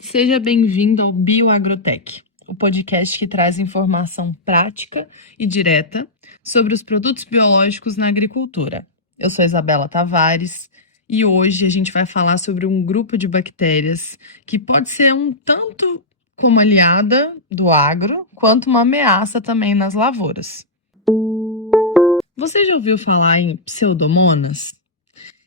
Seja bem-vindo ao BioAgrotech, o podcast que traz informação prática e direta sobre os produtos biológicos na agricultura. Eu sou Isabela Tavares e hoje a gente vai falar sobre um grupo de bactérias que pode ser um tanto como aliada do agro, quanto uma ameaça também nas lavouras. Você já ouviu falar em Pseudomonas?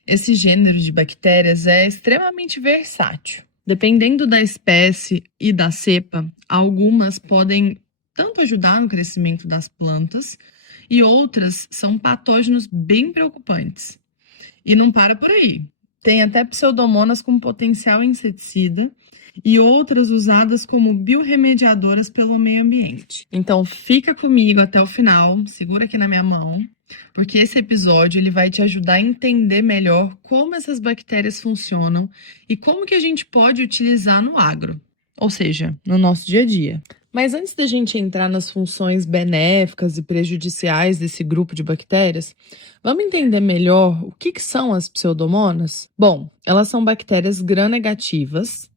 Esse gênero de bactérias é extremamente versátil. Dependendo da espécie e da cepa, algumas podem tanto ajudar no crescimento das plantas e outras são patógenos bem preocupantes. E não para por aí. Tem até pseudomonas com potencial inseticida e outras usadas como biorremediadoras pelo meio ambiente. Então fica comigo até o final, segura aqui na minha mão, porque esse episódio ele vai te ajudar a entender melhor como essas bactérias funcionam e como que a gente pode utilizar no agro, ou seja, no nosso dia a dia. Mas antes da gente entrar nas funções benéficas e prejudiciais desse grupo de bactérias, vamos entender melhor o que são as pseudomonas? Bom, elas são bactérias gram-negativas,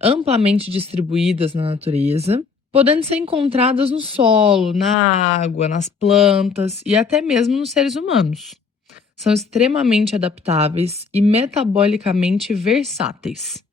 amplamente distribuídas na natureza, podendo ser encontradas no solo, na água, nas plantas e até mesmo nos seres humanos. São extremamente adaptáveis e metabolicamente versáteis,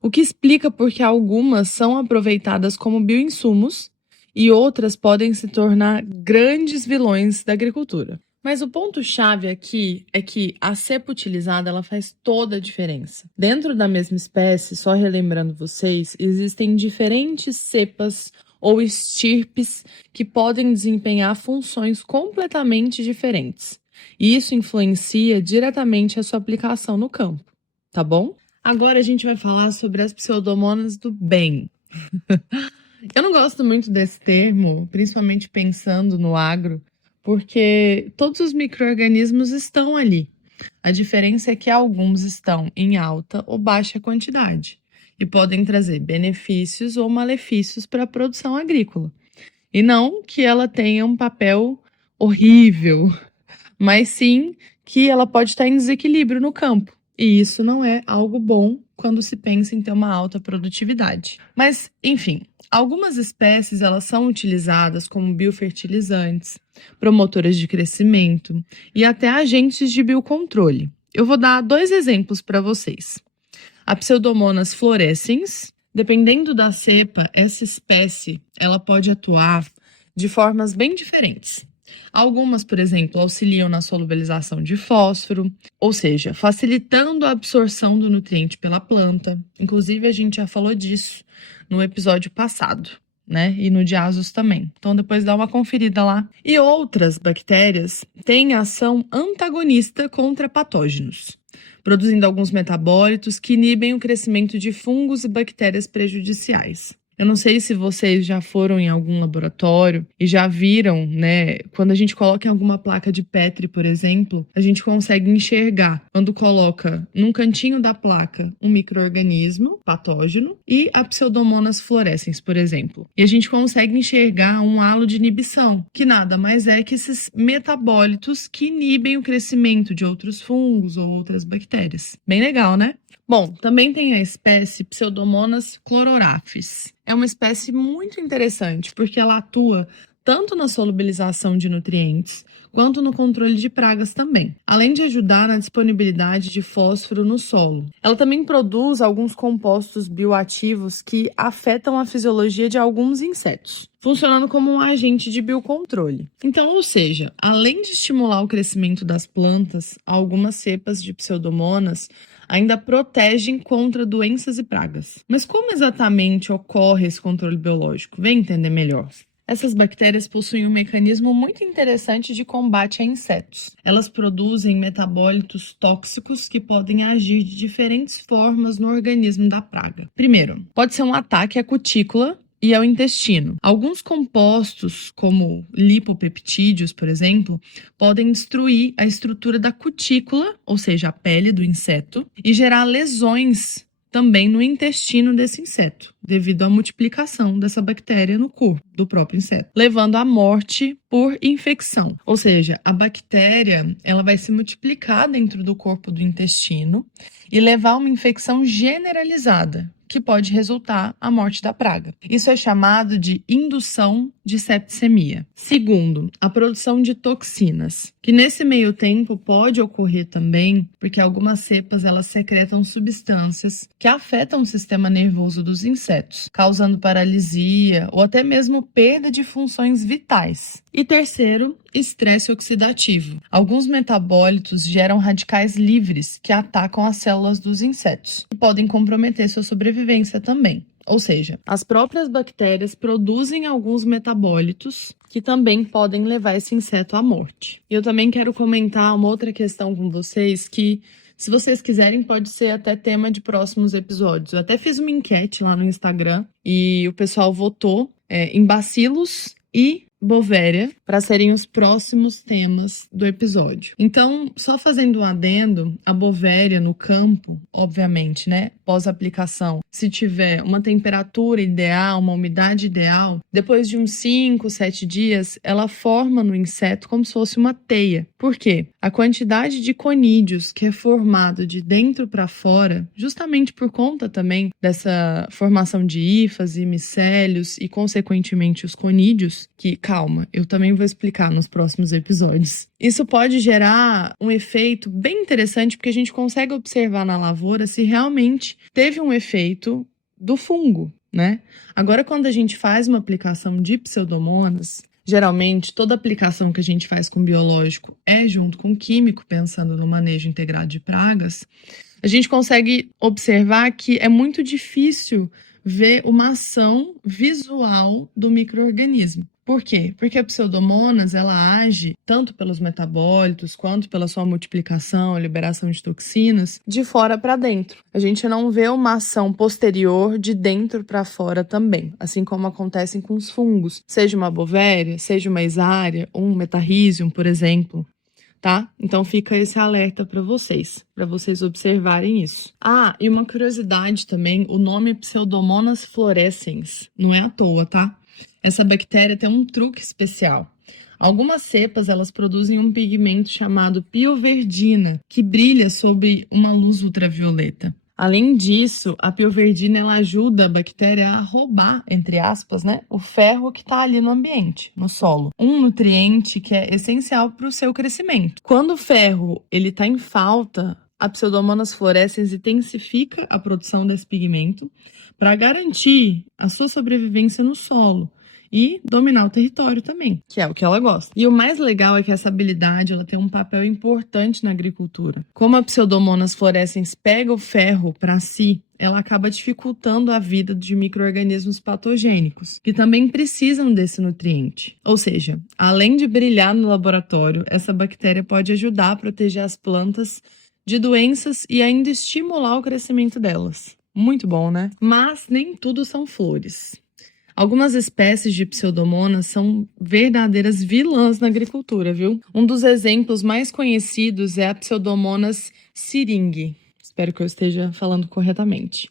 o que explica porque algumas são aproveitadas como bioinsumos e outras podem se tornar grandes vilões da agricultura. Mas o ponto-chave aqui é que a cepa utilizada ela faz toda a diferença. Dentro da mesma espécie, só relembrando vocês, existem diferentes cepas ou estirpes que podem desempenhar funções completamente diferentes. E isso influencia diretamente a sua aplicação no campo, tá bom? Agora a gente vai falar sobre as pseudomonas do bem. Eu não gosto muito desse termo, principalmente pensando no agro, porque todos os micro-organismos estão ali. A diferença é que alguns estão em alta ou baixa quantidade e podem trazer benefícios ou malefícios para a produção agrícola. E não que ela tenha um papel horrível, mas sim que ela pode estar em desequilíbrio no campo. E isso não é algo bom quando se pensa em ter uma alta produtividade. Mas, enfim, algumas espécies elas são utilizadas como biofertilizantes, promotoras de crescimento e até agentes de biocontrole. Eu vou dar 2 exemplos para vocês. A Pseudomonas fluorescens, dependendo da cepa, essa espécie ela pode atuar de formas bem diferentes. Algumas, por exemplo, auxiliam na solubilização de fósforo, ou seja, facilitando a absorção do nutriente pela planta. Inclusive, a gente já falou disso no episódio passado, né? E no de Azus também. Então, depois dá uma conferida lá. E outras bactérias têm ação antagonista contra patógenos, produzindo alguns metabólitos que inibem o crescimento de fungos e bactérias prejudiciais. Eu não sei se vocês já foram em algum laboratório e já viram, né? Quando a gente coloca em alguma placa de Petri, por exemplo, a gente consegue enxergar quando coloca num cantinho da placa um micro-organismo patógeno e a Pseudomonas fluorescens, por exemplo. E a gente consegue enxergar um halo de inibição, que nada mais é que esses metabólitos que inibem o crescimento de outros fungos ou outras bactérias. Bem legal, né? Bom, também tem a espécie Pseudomonas chlororhaphes. É uma espécie muito interessante porque ela atua tanto na solubilização de nutrientes quanto no controle de pragas também, além de ajudar na disponibilidade de fósforo no solo. Ela também produz alguns compostos bioativos que afetam a fisiologia de alguns insetos, funcionando como um agente de biocontrole. Então, ou seja, além de estimular o crescimento das plantas, algumas cepas de Pseudomonas ainda protegem contra doenças e pragas. Mas como exatamente ocorre esse controle biológico? Vem entender melhor. Essas bactérias possuem um mecanismo muito interessante de combate a insetos. Elas produzem metabólitos tóxicos que podem agir de diferentes formas no organismo da praga. Primeiro, pode ser um ataque à cutícula e ao intestino. Alguns compostos, como lipopeptídeos, por exemplo, podem destruir a estrutura da cutícula, ou seja, a pele do inseto, e gerar lesões também no intestino desse inseto. devido à multiplicação dessa bactéria no corpo do próprio inseto, levando à morte por infecção. Ou seja, a bactéria ela vai se multiplicar dentro do corpo do intestino e levar a uma infecção generalizada, que pode resultar a morte da praga. Isso é chamado de indução de septicemia. Segundo, a produção de toxinas, que nesse meio tempo pode ocorrer também porque algumas cepas elas secretam substâncias que afetam o sistema nervoso dos insetos, causando paralisia ou até mesmo perda de funções vitais. E terceiro, estresse oxidativo. Alguns metabólitos geram radicais livres que atacam as células dos insetos e podem comprometer sua sobrevivência também. Ou seja, as próprias bactérias produzem alguns metabólitos que também podem levar esse inseto à morte. E eu também quero comentar uma outra questão com vocês que, se vocês quiserem, pode ser até tema de próximos episódios. Eu até fiz uma enquete lá no Instagram e o pessoal votou em bacilos e Bovéria para serem os próximos temas do episódio. Então, só fazendo um adendo, a Bovéria no campo, obviamente, né, pós-aplicação, se tiver uma temperatura ideal, uma umidade ideal, depois de uns 5, 7 dias, ela forma no inseto como se fosse uma teia. Por quê? A quantidade de conídeos que é formado de dentro para fora, justamente por conta também dessa formação de hifas e micélios e, consequentemente, os conídeos, que, calma, eu também vou explicar nos próximos episódios. Isso pode gerar um efeito bem interessante, porque a gente consegue observar na lavoura se realmente teve um efeito do fungo, né? Agora, quando a gente faz uma aplicação de pseudomonas, geralmente toda aplicação que a gente faz com biológico é junto com químico, pensando no manejo integrado de pragas, a gente consegue observar que é muito difícil ver uma ação visual do micro-organismo. Por quê? Porque a pseudomonas ela age tanto pelos metabólitos quanto pela sua multiplicação, liberação de toxinas, de fora para dentro. A gente não vê uma ação posterior de dentro para fora também, assim como acontece com os fungos, seja uma bovéria, seja uma isária, um metarrhizium, por exemplo. Tá? Então fica esse alerta para vocês observarem isso. Ah, e uma curiosidade também, o nome Pseudomonas fluorescens, não é à toa, tá? Essa bactéria tem um truque especial. Algumas cepas, elas produzem um pigmento chamado pioverdina, que brilha sob uma luz ultravioleta. Além disso, a pioverdina ela ajuda a bactéria a roubar, entre aspas, né, o ferro que está ali no ambiente, no solo. Um nutriente que é essencial para o seu crescimento. Quando o ferro está em falta, a Pseudomonas fluorescens intensifica a produção desse pigmento para garantir a sua sobrevivência no solo e dominar o território também, que é o que ela gosta. E o mais legal é que essa habilidade ela tem um papel importante na agricultura. Como a Pseudomonas fluorescens pega o ferro para si, ela acaba dificultando a vida de micro-organismos patogênicos, que também precisam desse nutriente. Ou seja, além de brilhar no laboratório, essa bactéria pode ajudar a proteger as plantas de doenças e ainda estimular o crescimento delas. Muito bom, né? Mas nem tudo são flores. Algumas espécies de pseudomonas são verdadeiras vilãs na agricultura, viu? Um dos exemplos mais conhecidos é a Pseudomonas syringae. Espero que eu esteja falando corretamente.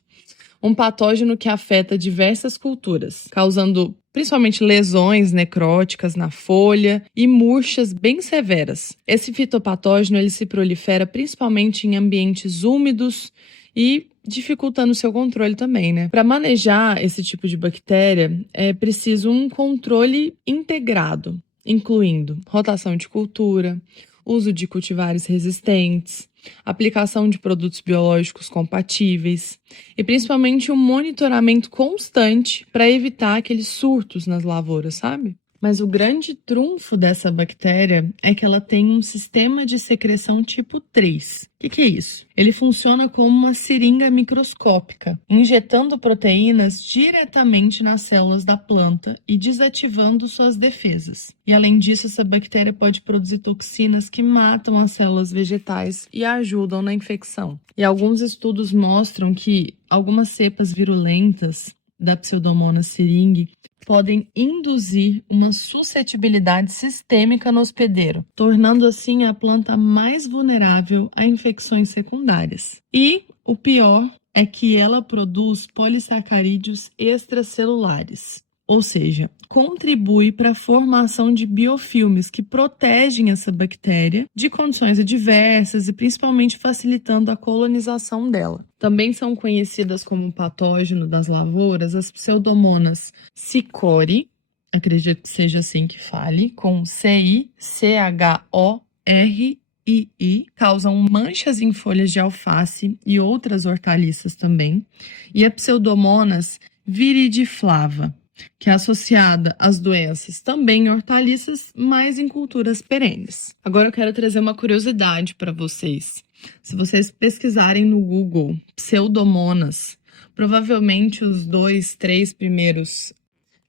Um patógeno que afeta diversas culturas, causando principalmente lesões necróticas na folha e murchas bem severas. Esse fitopatógeno ele se prolifera principalmente em ambientes úmidos e dificultando o seu controle também, né? Para manejar esse tipo de bactéria, é preciso um controle integrado, incluindo rotação de cultura, uso de cultivares resistentes, aplicação de produtos biológicos compatíveis e principalmente um monitoramento constante para evitar aqueles surtos nas lavouras, sabe? Mas o grande trunfo dessa bactéria é que ela tem um sistema de secreção tipo 3. O que é isso? Ele funciona como uma seringa microscópica, injetando proteínas diretamente nas células da planta e desativando suas defesas. E além disso, essa bactéria pode produzir toxinas que matam as células vegetais e ajudam na infecção. E alguns estudos mostram que algumas cepas virulentas da Pseudomonas syringae podem induzir uma suscetibilidade sistêmica no hospedeiro, tornando assim a planta mais vulnerável a infecções secundárias. E o pior é que ela produz polissacarídeos extracelulares, ou seja, contribui para a formação de biofilmes que protegem essa bactéria de condições adversas e principalmente facilitando a colonização dela. Também são conhecidas como patógeno das lavouras as pseudomonas cichori, acredito que seja assim que fale, com CICHORII, causam manchas em folhas de alface e outras hortaliças também, e a pseudomonas viridiflava, que é associada às doenças também em hortaliças, mas em culturas perenes. Agora eu quero trazer uma curiosidade para vocês. Se vocês pesquisarem no Google pseudomonas, provavelmente os 2, 3 primeiros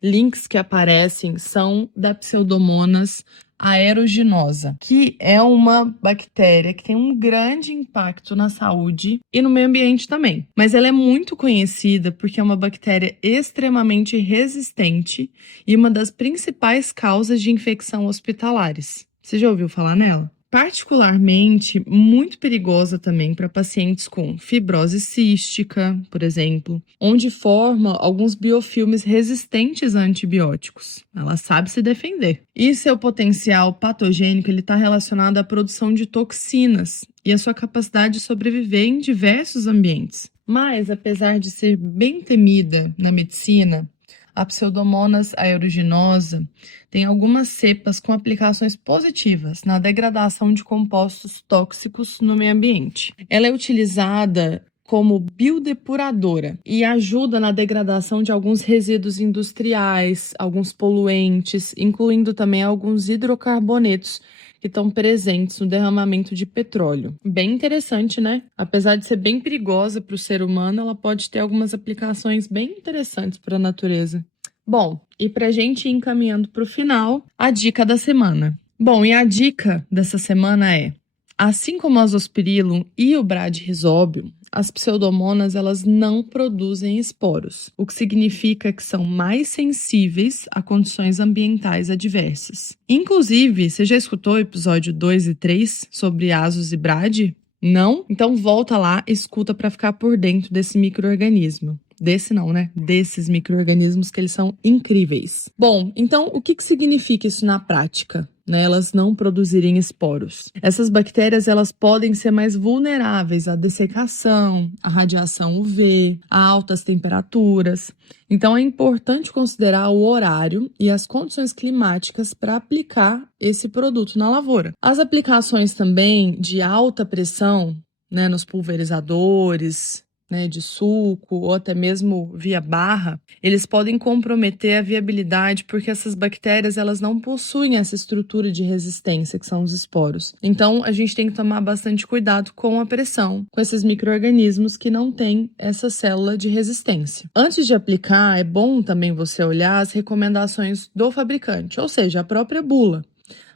links que aparecem são da Pseudomonas aeruginosa, que é uma bactéria que tem um grande impacto na saúde e no meio ambiente também. Mas ela é muito conhecida porque é uma bactéria extremamente resistente e uma das principais causas de infecção hospitalares. Você já ouviu falar nela? Particularmente muito perigosa também para pacientes com fibrose cística, por exemplo, onde forma alguns biofilmes resistentes a antibióticos. Ela sabe se defender. E seu potencial patogênico está relacionado à produção de toxinas e à sua capacidade de sobreviver em diversos ambientes. Mas, apesar de ser bem temida na medicina, a Pseudomonas aeruginosa tem algumas cepas com aplicações positivas na degradação de compostos tóxicos no meio ambiente. Ela é utilizada como biodepuradora e ajuda na degradação de alguns resíduos industriais, alguns poluentes, incluindo também alguns hidrocarbonetos que estão presentes no derramamento de petróleo. Bem interessante, né? Apesar de ser bem perigosa para o ser humano, ela pode ter algumas aplicações bem interessantes para a natureza. Bom, e para a gente ir encaminhando para o final, a dica da semana. Bom, e a dica dessa semana é: assim como o Azospirillum e o Bradyrhizobium, as pseudomonas elas não produzem esporos, o que significa que são mais sensíveis a condições ambientais adversas. Inclusive, você já escutou o episódio 2 e 3 sobre Azos e Brady? Não? Então volta lá e escuta para ficar por dentro desse micro-organismo. Desse não, né? Desses micro-organismos que eles são incríveis. Bom, então o que significa isso na prática? Elas não produzirem esporos. Essas bactérias elas podem ser mais vulneráveis à dessecação, à radiação UV, a altas temperaturas. Então é importante considerar o horário e as condições climáticas para aplicar esse produto na lavoura. As aplicações também de alta pressão, nos pulverizadores, de suco ou até mesmo via barra, eles podem comprometer a viabilidade porque essas bactérias elas não possuem essa estrutura de resistência que são os esporos. Então a gente tem que tomar bastante cuidado com a pressão, com esses micro-organismos que não têm essa célula de resistência. Antes de aplicar, é bom também você olhar as recomendações do fabricante, ou seja, a própria bula,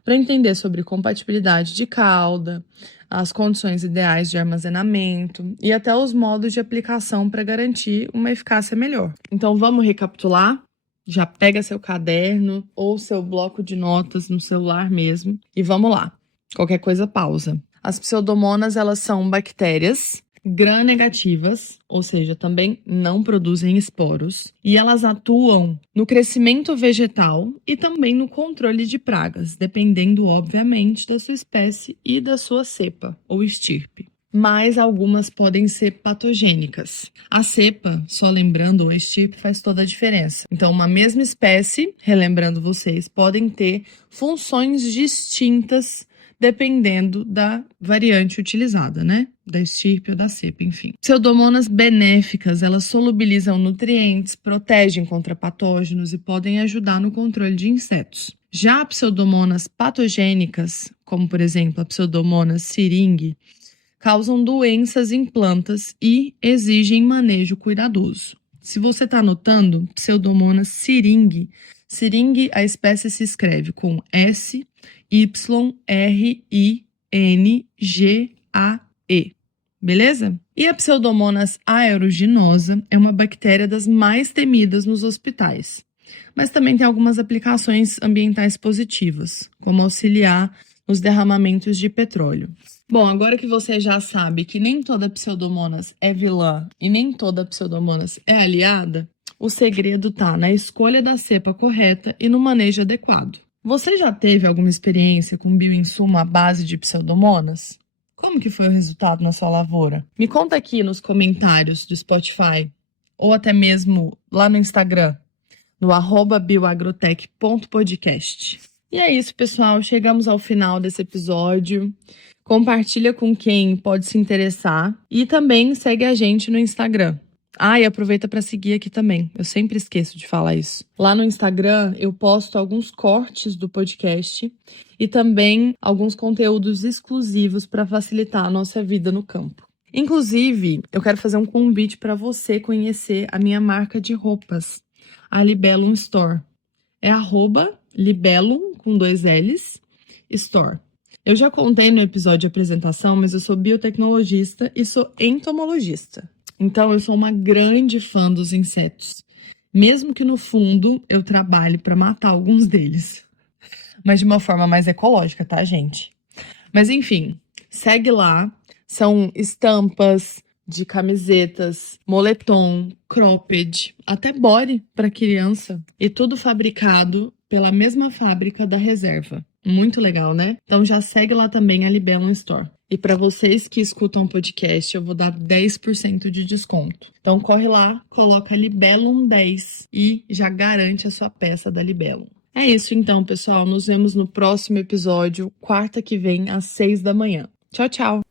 para entender sobre compatibilidade de cauda, as condições ideais de armazenamento e até os modos de aplicação para garantir uma eficácia melhor. Então vamos recapitular? Já pega seu caderno ou seu bloco de notas no celular mesmo e vamos lá. Qualquer coisa, pausa. As pseudomonas, elas são bactérias gram-negativas, ou seja, também não produzem esporos, e elas atuam no crescimento vegetal e também no controle de pragas, dependendo, obviamente, da sua espécie e da sua cepa ou estirpe. Mas algumas podem ser patogênicas. A cepa, só lembrando, ou estirpe faz toda a diferença. Então, uma mesma espécie, relembrando vocês, podem ter funções distintas dependendo da variante utilizada, da estirpe ou da cepa, enfim. Pseudomonas benéficas, elas solubilizam nutrientes, protegem contra patógenos e podem ajudar no controle de insetos. Já pseudomonas patogênicas, como por exemplo a pseudomonas syringae, causam doenças em plantas e exigem manejo cuidadoso. Se você está anotando, pseudomonas syringae, a espécie se escreve com SYRINGAE, beleza? E a Pseudomonas aeruginosa é uma bactéria das mais temidas nos hospitais, mas também tem algumas aplicações ambientais positivas, como auxiliar nos derramamentos de petróleo. Bom, agora que você já sabe que nem toda Pseudomonas é vilã e nem toda Pseudomonas é aliada, o segredo tá na escolha da cepa correta e no manejo adequado. Você já teve alguma experiência com bioinsumo à base de Pseudomonas? Como que foi o resultado na sua lavoura? Me conta aqui nos comentários do Spotify ou até mesmo lá no Instagram, no @bioagrotech.podcast. E é isso, pessoal. Chegamos ao final desse episódio. Compartilha com quem pode se interessar e também segue a gente no Instagram. E aproveita para seguir aqui também. Eu sempre esqueço de falar isso. Lá no Instagram eu posto alguns cortes do podcast e também alguns conteúdos exclusivos para facilitar a nossa vida no campo. Inclusive, eu quero fazer um convite para você conhecer a minha marca de roupas, a Libellum Store. É @Libellum, com 2 L's, Store. Eu já contei no episódio de apresentação, mas eu sou biotecnologista e sou entomologista. Então, eu sou uma grande fã dos insetos. Mesmo que no fundo eu trabalhe para matar alguns deles. Mas de uma forma mais ecológica, tá, gente? Mas enfim, segue lá. São estampas de camisetas, moletom, cropped, até body para criança. E tudo fabricado pela mesma fábrica da Reserva. Muito legal, né? Então já segue lá também a Libellum Store. E para vocês que escutam o podcast, eu vou dar 10% de desconto. Então corre lá, coloca Libellum 10 e já garante a sua peça da Libellum. É isso então, pessoal. Nos vemos no próximo episódio, quarta que vem, às 6 da manhã. Tchau, tchau!